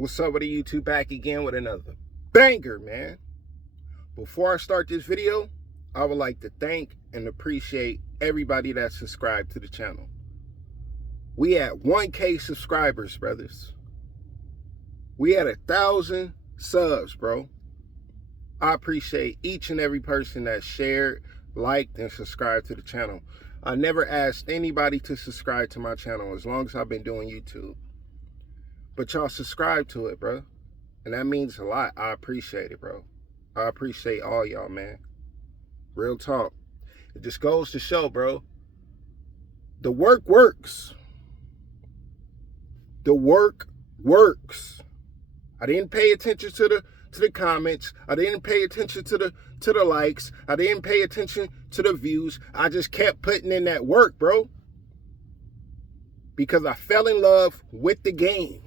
What's up with the YouTube? Back again with another banger, man. Before I start this video, I would like to thank and appreciate everybody that subscribed to the channel. We at 1K subscribers, brothers. We at 1,000 subs, bro. I appreciate each and every person that shared, liked, and subscribed to the channel. I never asked anybody to subscribe to my channel as long as I've been doing YouTube. But y'all subscribe to it, bro. And that means a lot. I appreciate it, bro. I appreciate all y'all, man. Real talk. It just goes to show, bro. The work works. The work works. I didn't pay attention to the comments. I didn't pay attention to the likes. I didn't pay attention to the views. I just kept putting in that work, bro. Because I fell in love with the game.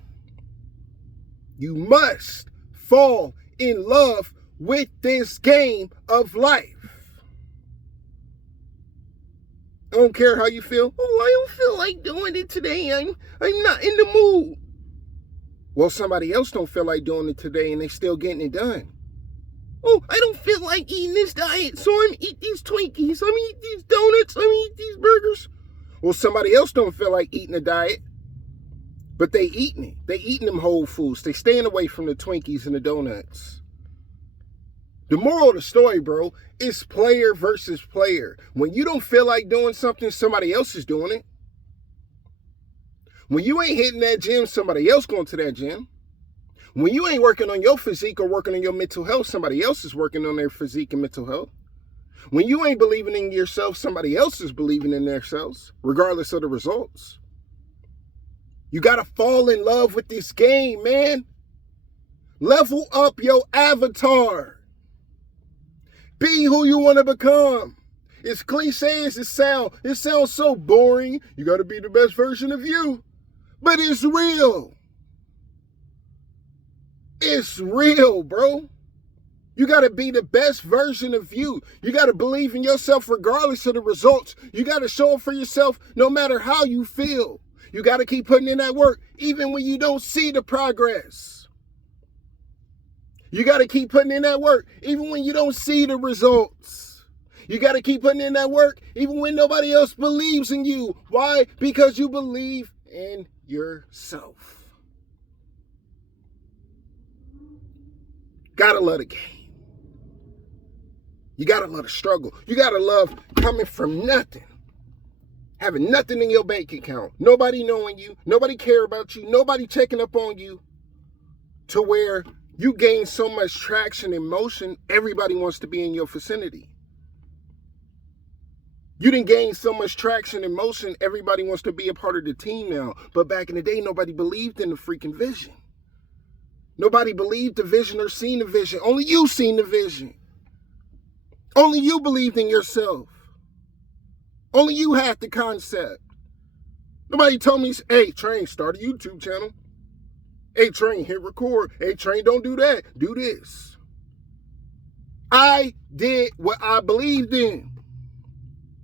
You must fall in love with this game of life. I don't care how you feel. Oh, I don't feel like doing it today. I'm not in the mood. Well, somebody else don't feel like doing it today and they still getting it done. Oh, I don't feel like eating this diet, so I'm eat these Twinkies. I'm eat these donuts. I'm eat these burgers. Well, somebody else don't feel like eating a diet. But they eating it. They eating them whole foods. They staying away from the Twinkies and the donuts. The moral of the story, bro, is player versus player. When you don't feel like doing something, somebody else is doing it. When you ain't hitting that gym, somebody else going to that gym. When you ain't working on your physique or working on your mental health, somebody else is working on their physique and mental health. When you ain't believing in yourself, somebody else is believing in themselves, regardless of the results. You got to fall in love with this game, man. Level up your avatar. Be who you want to become. As cliche as it sounds so boring. You got to be the best version of you. But it's real. It's real, bro. You got to be the best version of you. You got to believe in yourself regardless of the results. You got to show up for yourself no matter how you feel. You got to keep putting in that work, even when you don't see the progress. You got to keep putting in that work, even when you don't see the results. You got to keep putting in that work, even when nobody else believes in you. Why? Because you believe in yourself. Gotta love the game. You gotta love the struggle. You gotta love coming from nothing. Having nothing in your bank account, nobody knowing you, nobody care about you, nobody checking up on you, to where you gain so much traction and motion, everybody wants to be in your vicinity. You didn't gain so much traction and motion, everybody wants to be a part of the team now. But back in the day, nobody believed in the freaking vision. Nobody believed the vision or seen the vision. Only you seen the vision. Only you believed in yourself. Only you had the concept. Nobody told me, hey, Train, start a YouTube channel. Hey, Train, hit record. Hey, Train, don't do that. Do this. I did what I believed in.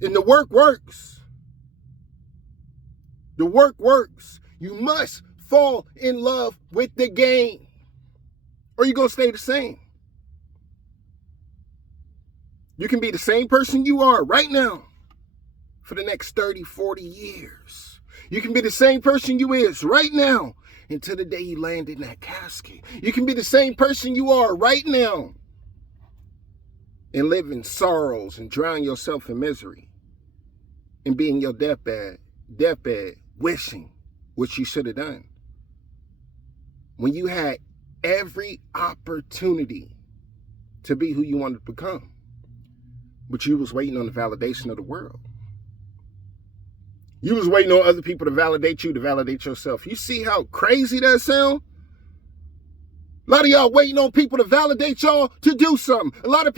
And the work works. The work works. You must fall in love with the game. Or you're going to stay the same. You can be the same person you are right now for the next 30, 40 years. You can be the same person you is right now until the day you land in that casket. You can be the same person you are right now and live in sorrows and drown yourself in misery and be in your deathbed wishing what you should have done. When you had every opportunity to be who you wanted to become, but you was waiting on the validation of the world. You was waiting on other people to validate you, to validate yourself. You see how crazy that sound? A lot of y'all waiting on people to validate y'all to do something. A lot of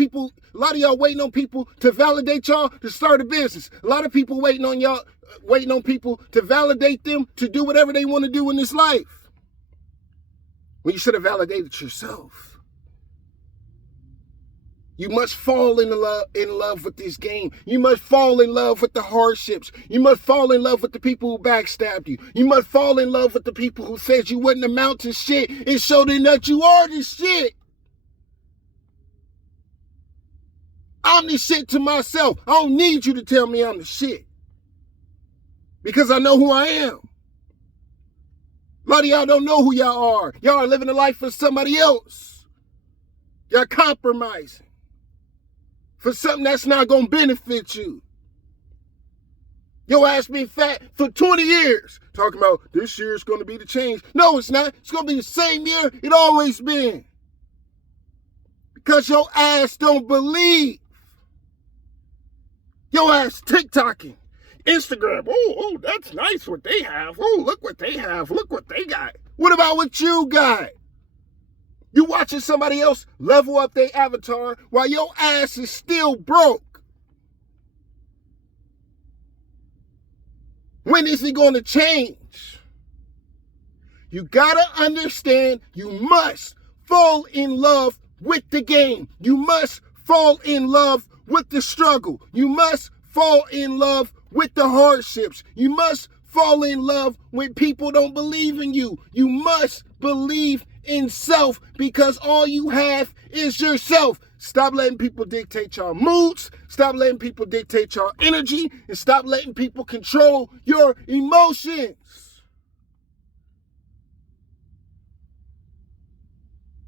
y'all waiting on people to validate y'all to start a business. A lot of people waiting on people to validate them to do whatever they want to do in this life. When you should have validated yourself. You must fall in love with this game. You must fall in love with the hardships. You must fall in love with the people who backstabbed you. You must fall in love with the people who said you wouldn't amount to shit and showed them that you are the shit. I'm the shit to myself. I don't need you to tell me I'm the shit. Because I know who I am. A lot of y'all don't know who y'all are. Y'all are living a life for somebody else. Y'all compromising for something that's not going to benefit you. Your ass been fat for 20 years. Talking about this year is going to be the change. No, it's not. It's going to be the same year it always been. Because your ass don't believe. Your ass TikToking. Instagram. Oh, that's nice what they have. Oh, look what they have. Look what they got. What about what you got? You watching somebody else level up their avatar while your ass is still broke. When is it going to change? You gotta understand you must fall in love with the game. You must fall in love with the struggle. You must fall in love with the hardships. You must fall in love when people don't believe in you. You must believe in self because all you have is yourself. Stop letting people dictate your moods. Stop letting people dictate your energy. And stop letting people control your emotions.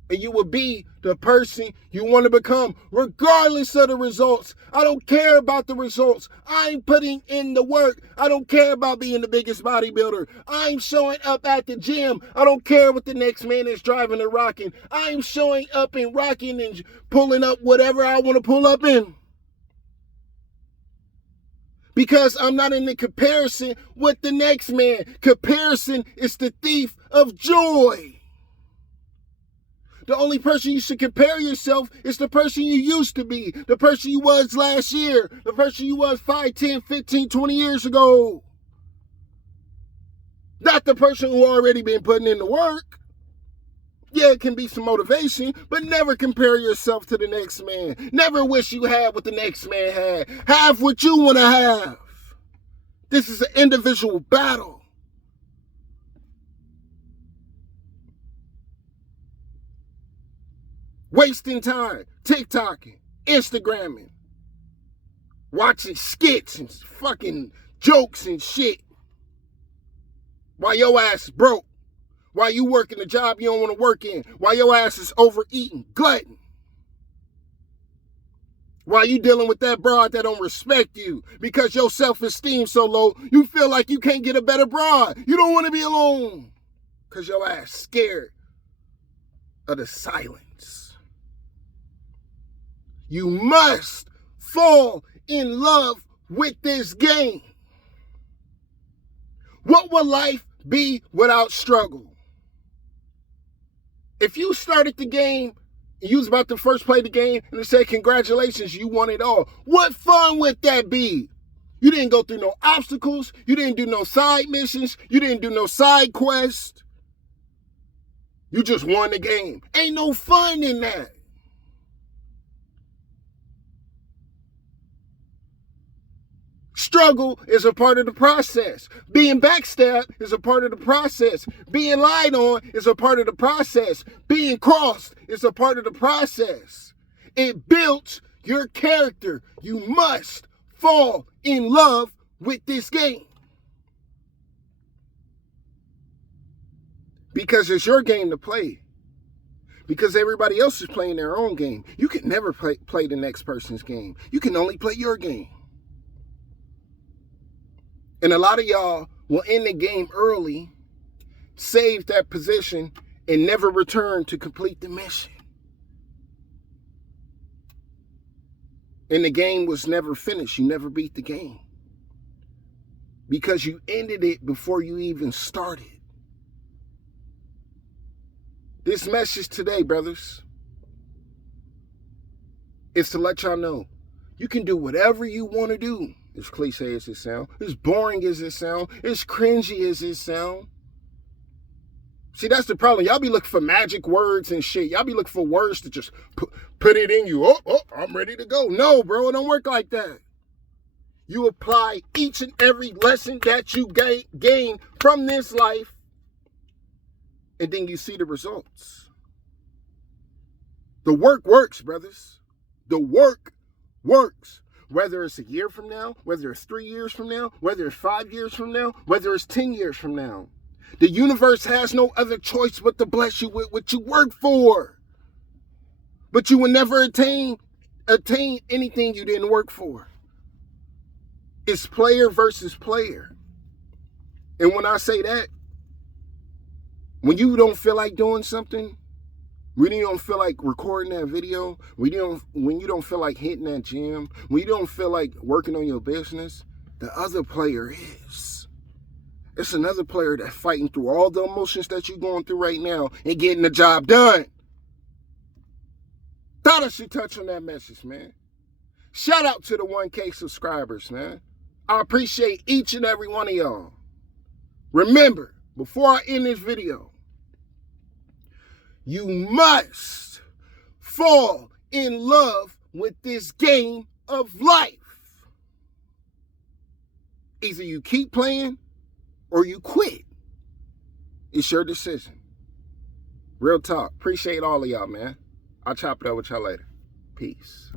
And you will be the person you want to become, regardless of the results. I don't care about the results. I'm putting in the work. I don't care about being the biggest bodybuilder. I'm showing up at the gym. I don't care what the next man is driving or rocking. I'm showing up and rocking and pulling up whatever I want to pull up in. Because I'm not in the comparison with the next man. Comparison is the thief of joy. The only person you should compare yourself is the person you used to be, the person you was last year, the person you was 5, 10, 15, 20 years ago. Not the person who already been putting in the work. Yeah, it can be some motivation, but never compare yourself to the next man. Never wish you had what the next man had. Have what you want to have. This is an individual battle. Wasting time, TikToking, Instagramming, watching skits and fucking jokes and shit. While your ass is broke. While you working a job you don't want to work in. While your ass is overeating, glutton. While you dealing with that broad that don't respect you because your self-esteem so low, you feel like you can't get a better broad. You don't want to be alone because your ass scared of the silence. You must fall in love with this game. What will life be without struggle? If you started the game, you was about to first play the game, and they said, congratulations, you won it all. What fun would that be? You didn't go through no obstacles. You didn't do no side missions. You didn't do no side quests. You just won the game. Ain't no fun in that. Struggle is a part of the process. Being backstabbed is a part of the process. Being lied on is a part of the process. Being crossed is a part of the process. It builds your character. You must fall in love with this game. Because it's your game to play. Because everybody else is playing their own game. You can never play the next person's game. You can only play your game. And a lot of y'all will end the game early, save that position, and never return to complete the mission. And the game was never finished. You never beat the game. Because you ended it before you even started. This message today, brothers, is to let y'all know you can do whatever you want to do. As cliche as it sounds, as boring as it sounds, as cringy as it sounds. See, that's the problem. Y'all be looking for magic words and shit. Y'all be looking for words to just put it in you. Oh, I'm ready to go. No, bro, it don't work like that. You apply each and every lesson that you gain from this life, and then you see the results. The work works, brothers. The work works. Whether it's a year from now, whether it's 3 years from now, whether it's 5 years from now, whether it's 10 years from now. The universe has no other choice but to bless you with what you work for. But you will never attain anything you didn't work for. It's player versus player. And when I say that, when you don't feel like doing something, when you don't feel like recording that video, when you don't feel like hitting that gym, when you don't feel like working on your business, the other player is. It's another player that's fighting through all the emotions that you're going through right now and getting the job done. Thought I should touch on that message, man. Shout out to the 1K subscribers, man. I appreciate each and every one of y'all. Remember, before I end this video, you must fall in love with this game of life. Either you keep playing or you quit. It's your decision. Real talk. Appreciate all of y'all, man. I'll chop it up with y'all later. Peace.